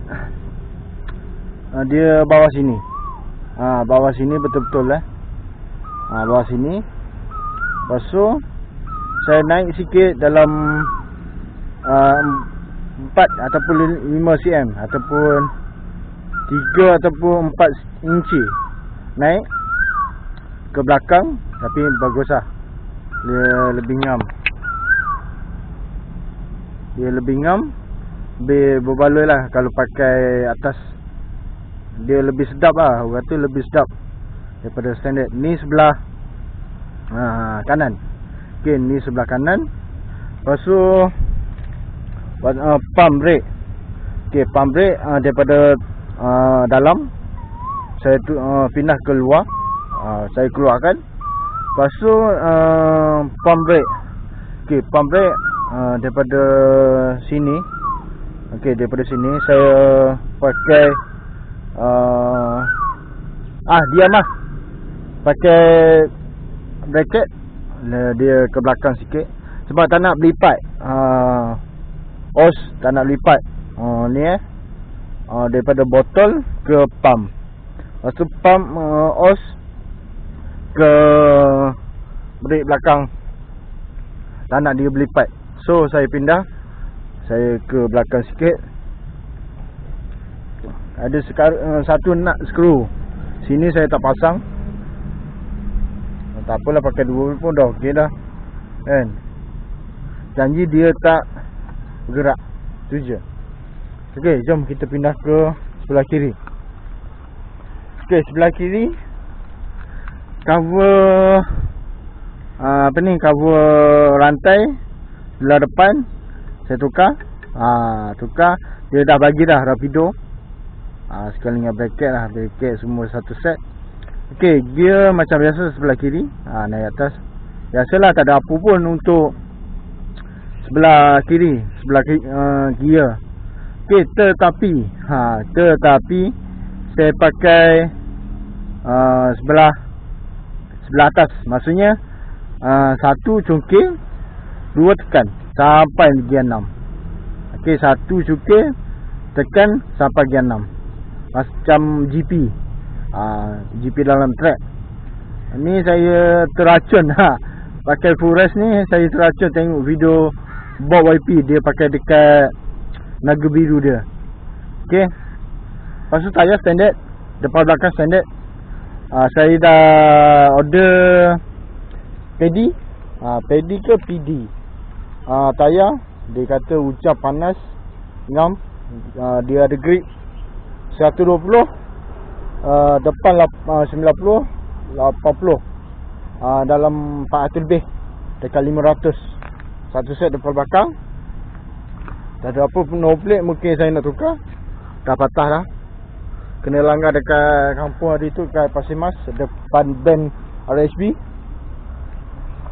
Dia bawah sini. Bawah sini betul-betul lah. Bawah sini. Lepas tu saya naik sikit dalam 4 ataupun 5 cm ataupun 3 ataupun 4 inci. Naik ke belakang, tapi bagus lah. Dia lebih ngam. Lebih berbaloi lah kalau pakai atas. Dia lebih sedap lah. Orang kata lebih sedap daripada standard. Ni sebelah kanan. Okay, ni sebelah kanan. Lepas tu pump brake. Okay, pump brake daripada dalam saya pindah ke luar. Saya keluarkan. Lepas tu pump brake. Okay, pump brake daripada sini. Okay, daripada sini saya pakai diam lah. Pakai bracket. Dia ke belakang sikit sebab tak nak berlipat. Os tak nak berlipat. Ni daripada botol ke pump. Lepas tu pump os ke brake belakang. Tak nak dia berlipat. So saya pindah. Saya ke belakang sikit. Ada satu nut skru. Sini saya tak pasang. Tak apalah, pakai dua pun dah okey dah. Kan? Janji dia tak bergerak. Tu je. Okey, jom kita pindah ke sebelah kiri. Okey, sebelah kiri cover cover rantai sebelah depan saya tukar. Tukar. Dia dah bagi dah Rapido. Sekali dengan bracket lah. Bracket semua satu set. Okey, gear macam biasa sebelah kiri. Naik atas. Biasalah, tak ada apa pun untuk sebelah kiri. Sebelah gear. Okey, tetapi saya pakai sebelah atas. Maksudnya satu cungkil, dua tekan sampai gear 6. Okey, satu cungkil, tekan sampai gear 6. Macam GP. GP dalam track. Ni saya teracun pakai Forest ni. Saya teracun tengok video Bob YP. Dia pakai dekat Naga Biru dia. Okey. Lepas tu tayar standard. Depan belakang standard. Saya dah order PD. PD ke PD. Tayar dia kata ucap panas, ngam. Dia ada grip 120, depan 90, 80, dalam 400 lebih. dekat 500. Satu set depan belakang. Tak ada apa pun, no plate. Mungkin saya nak tukar. Dah patah dah. Kena langgar dekat kampung hari tu, dekat Pasir Mas, depan band RSB.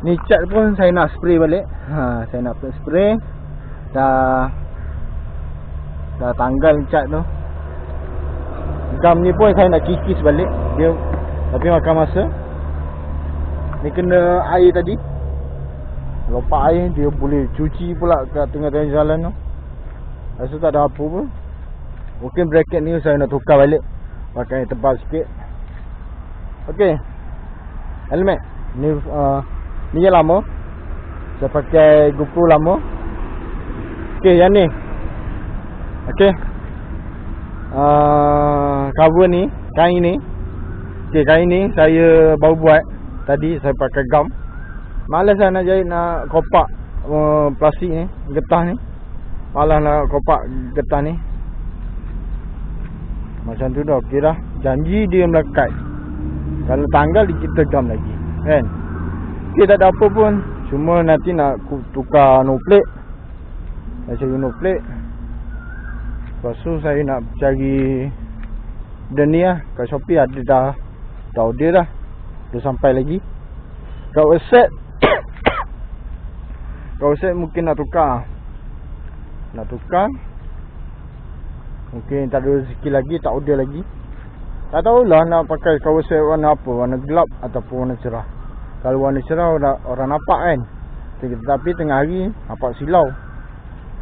Ni cat pun saya nak spray balik. Saya nak spray. Dah tanggal cat tu. Gam ni pun saya nak kikis balik dia, tapi makan masa. Ni kena air tadi, lompat air, dia boleh cuci pula kat tengah-tengah jalan tu. Rasa tak ada apa pun. Mungkin bracket ni saya nak tukar balik, pakai yang tebal sikit. Okey, helmet ni yang lama. Saya pakai GoPro lama. Okey, yang ni. Okey, cover ni, kain ni. Okey, kain ni saya baru buat. Tadi saya pakai gam. Malas lah nak jahit, nak kopak plastik ni, getah ni. Malas nak kopak getah ni. Macam tu dah, okey dah. Janji dia melekat. Kalau tanggal kita gam lagi, kan? Okey, tak ada apa pun. Cuma nanti nak tukar no plate. Saya cari no plate. Lepas tu saya nak cari benda ni lah. Kat Shopee ada dah order dah. Dah sampai lagi. Kat website kat website mungkin nak tukar. Mungkin tak ada rezeki lagi, tak order lagi. Tak tahulah nak pakai kat website warna apa. Warna gelap ataupun warna cerah. Kalau warna cerah orang nampak kan. Tetapi tengah hari nampak silau,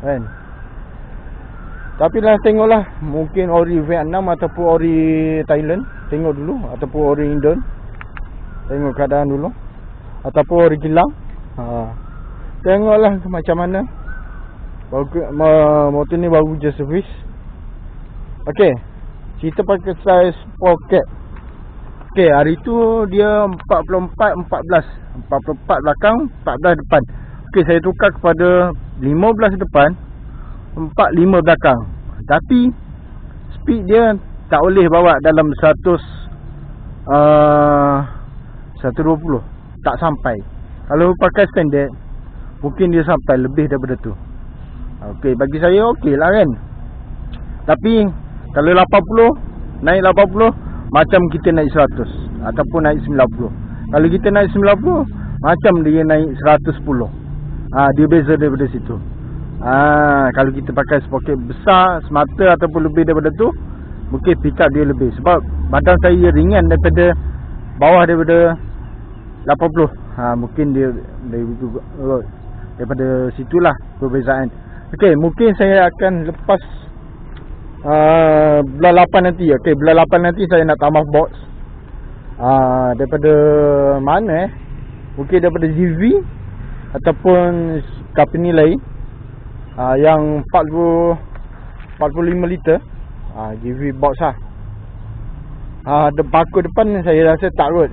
kan. Tapi lah tengoklah, mungkin ori Vietnam ataupun ori Thailand. Tengok dulu, ataupun ori Indon. Tengok keadaan dulu. Ataupun ori Gilang. Tengoklah macam mana. Motor ni baru je servis. Okey, kita pakai size pocket. Okey, hari tu dia 44 belakang, 14 depan. Okey, saya tukar kepada 15 depan, 45 belakang. Tapi speed dia tak boleh bawa dalam 120. Tak sampai. Kalau pakai standard, mungkin dia sampai lebih daripada tu. Okey, bagi saya okey lah kan. Tapi kalau 80, naik 80 macam kita naik 100 ataupun naik 90. Kalau kita naik 90, macam dia naik 110. Dia beza daripada situ. Kalau kita pakai sprocket besar, semata ataupun lebih daripada tu, mungkin pick up dia lebih. Sebab badan saya ringan daripada bawah daripada 80. Mungkin dia daripada situlah perbezaan. Okey, mungkin saya akan lepas bulan 8 nanti. Okey, bulan 8 nanti saya nak tambah box. Daripada mana mungkin daripada GV ataupun company lain. Yang 45 liter. GV box lah. Paku depan saya rasa tak kot.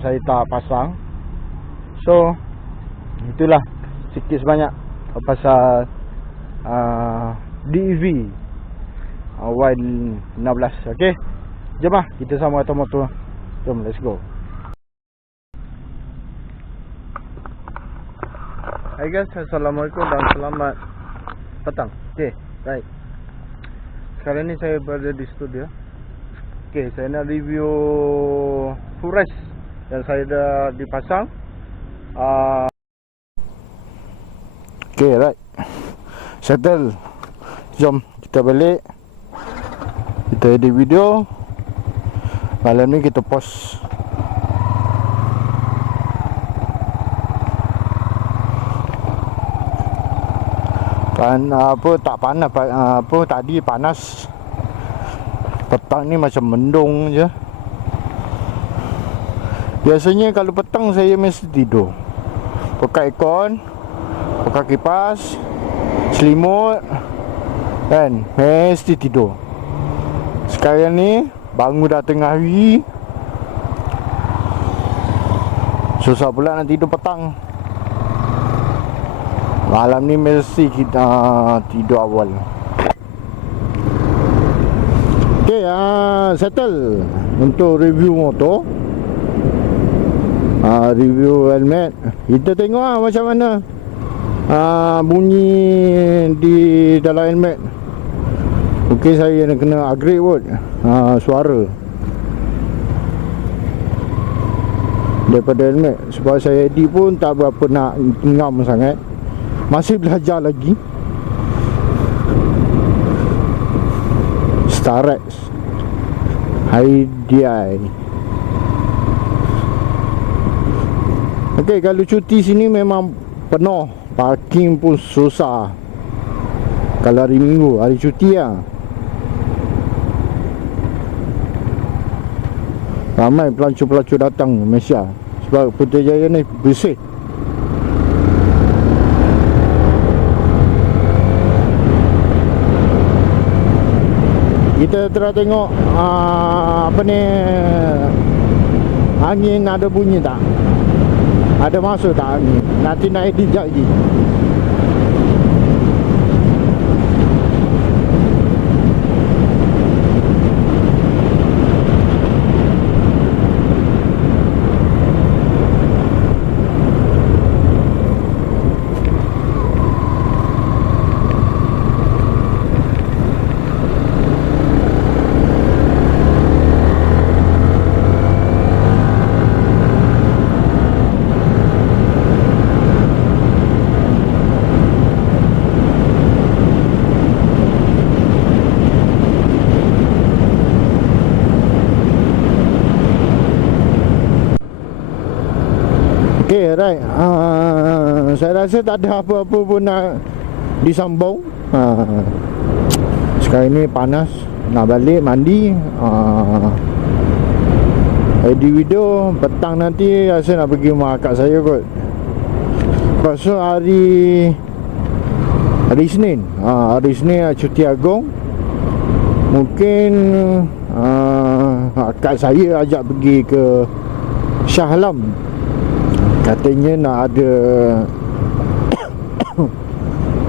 Saya tak pasang. So itulah sikit sebanyak pasal DEV Y16. Okay, jom lah kita sama atas motor. Jom, let's go. Hai guys, assalamualaikum dan selamat petang. Okay, right. Sekarang ni saya berada di studio. Okay, saya nak review full race yang saya dah dipasang. Okay, right. Settle. Jom kita balik. Kita edit video. Malam ni kita post. Tak panas. Tadi panas. Petang ni macam mendung je. Biasanya kalau petang saya mesti tidur. Buka aircon, buka kipas, selimut, kan, mesti tidur. Sekarang ni bangun dah tengah hari, susah pula nak tidur petang. Malam ni mesti kita tidur awal. Okay, settle untuk review motor. Review helmet. Kita tengok lah macam mana bunyi di dalam helmet. Mungkin saya nak kena upgrade kot suara daripada helmet. Sebab saya edit pun tak berapa nak ngam sangat. Masih belajar lagi. Starex HiDi. Okey, kalau cuti sini memang penuh. Parking pun susah. Kalau hari Minggu, hari cuti lah. Ramai pelancong-pelancong datang Malaysia. Sebab Putrajaya ni bersih. Kita tengah tengok apa ni, angin ada bunyi tak? Ada masuk tak angin? Nanti nak edit sekejap lagi. Okay, right. Saya rasa tak ada apa-apa pun nak disambung. Sekarang ni panas. Nak balik mandi. Edit video. Petang nanti rasa nak pergi rumah akak saya kot. Lepas tu hari Isnin. Hari Isnin cuti agung. Mungkin akak saya ajak pergi ke Shah Alam. Katanya nak ada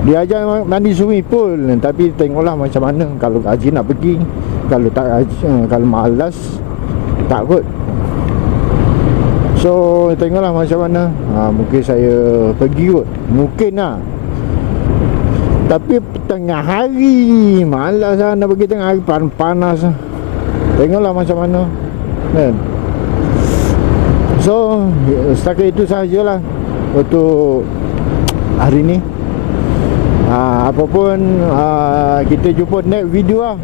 dia ajak mandi swimming pool. Tapi tengoklah macam mana. Kalau gaji nak pergi, kalau tak gaji, kalau malas tak kot. So tengoklah macam mana. Mungkin saya pergi kot. Mungkin lah. Tapi tengah hari malas lah nak pergi tengah hari, panas lah. Tengoklah macam mana kan. So setakat itu sahajalah untuk hari ni. Apapun kita jumpa next video lah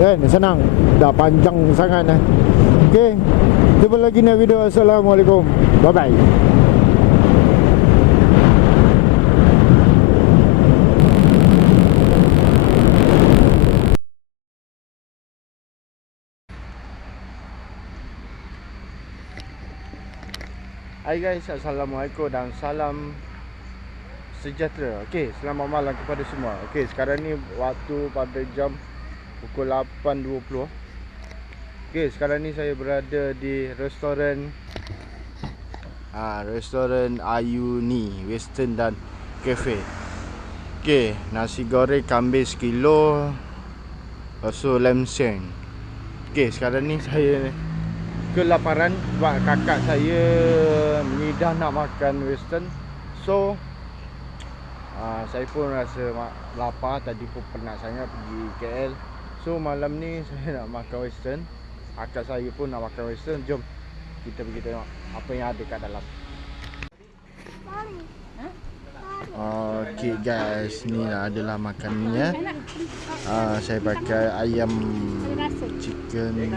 kan. Senang. Dah panjang sangat lah. Okay, jumpa lagi next video. Assalamualaikum. Bye bye. Hai guys, Assalamualaikum dan salam sejahtera. Okey, selamat malam kepada semua. Okey, sekarang ni waktu pada jam pukul 8.20. Okey, sekarang ni saya berada di restoran restoran Ayuni Western dan Cafe. Okey, nasi goreng kambing sekilo, lepas tu lam seng. Okey, sekarang ni saya kelaparan sebab kakak saya dah nak makan western. So saya pun rasa lapar. Tadi pun penat sangat pergi KL. So malam ni saya nak makan western. Kakak saya pun nak makan western. Jom kita pergi tengok apa yang ada kat dalam. Okay guys, ni adalah makanannya. Saya pakai ayam chicken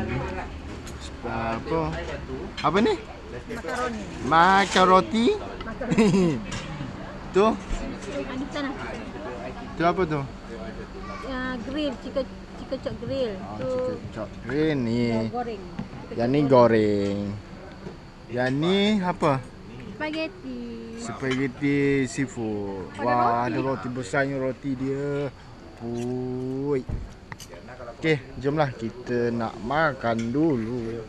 apa ni? Makaroni. Tu? Tu apa tu? Grill, chicken chop grill. Chicken chop grill ni. Goreng. Yang ni goreng. Yang ni apa? Spaghetti seafood. Wah, ada roti besarnya roti dia. Puy. Okey, jomlah kita nak makan dulu.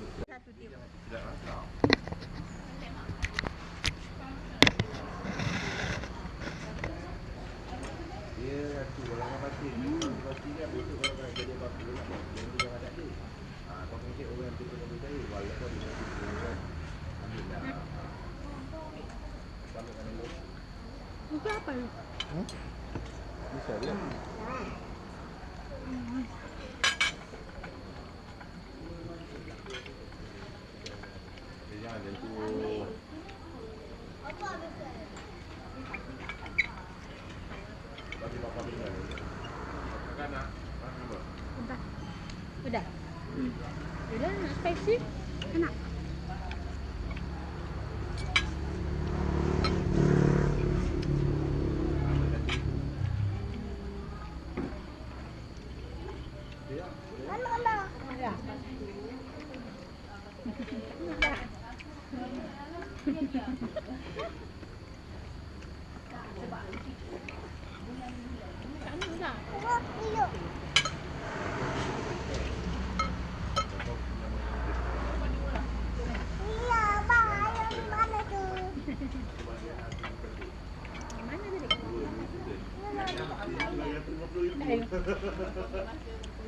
Itu apa ni? Bisa dia. Udah. Udah. Udah nak spicy? Enak.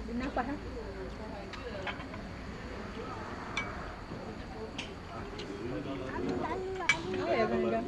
Kenapa? Apa ya benda?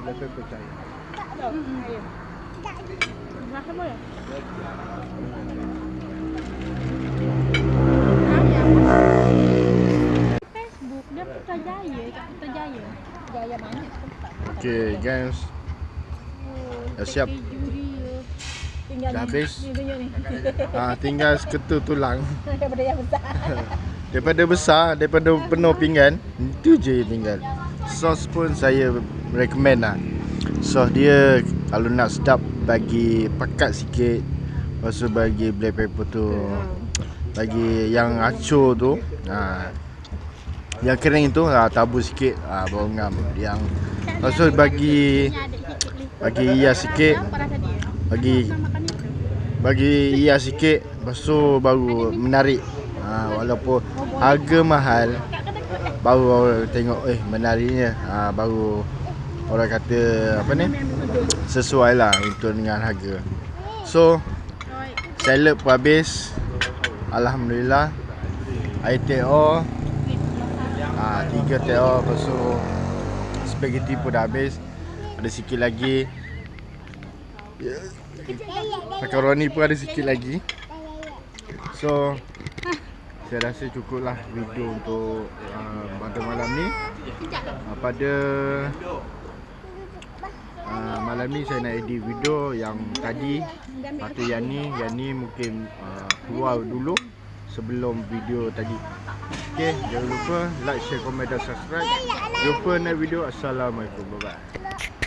Lepas percaya. Ayo. Rasa boleh? Facebook dia Putrajaya, kat Putrajaya. Jaya mana? Okay guys, dah siap. Tinggal Dah habis. Ni tunjuk ni. Tinggal seketul tulang. Daripada yang besar. Daripada besar, daripada penuh pinggan, itu je yang tinggal. Sos pun saya recommend lah. Sos dia kalau nak sedap bagi pekat sikit. Lepas tu bagi black pepper tu, bagi yang acur tu, yang kering tu tabur sikit, baru ngam. Yang lepas tu bagi hias sikit, bagi hias sikit, lepas tu baru menarik. Walaupun harga mahal, baru orang tengok menariknya, baru orang kata apa ni, sesuai lah untuk dengan harga. So salad pun habis, alhamdulillah. Air teh-o 3 teh-o, lepas tu spaghetti pun dah habis. Ada sikit lagi, makaroni pun ada sikit lagi. So saya rasa cukup lah video untuk pada malam ni. Pada malam ni saya nak edit video yang tadi. Lepas tu yang ni mungkin keluar dulu sebelum video tadi. Okay, jangan lupa like, share, komen dan subscribe. Jumpa next video. Assalamualaikum, bye bye.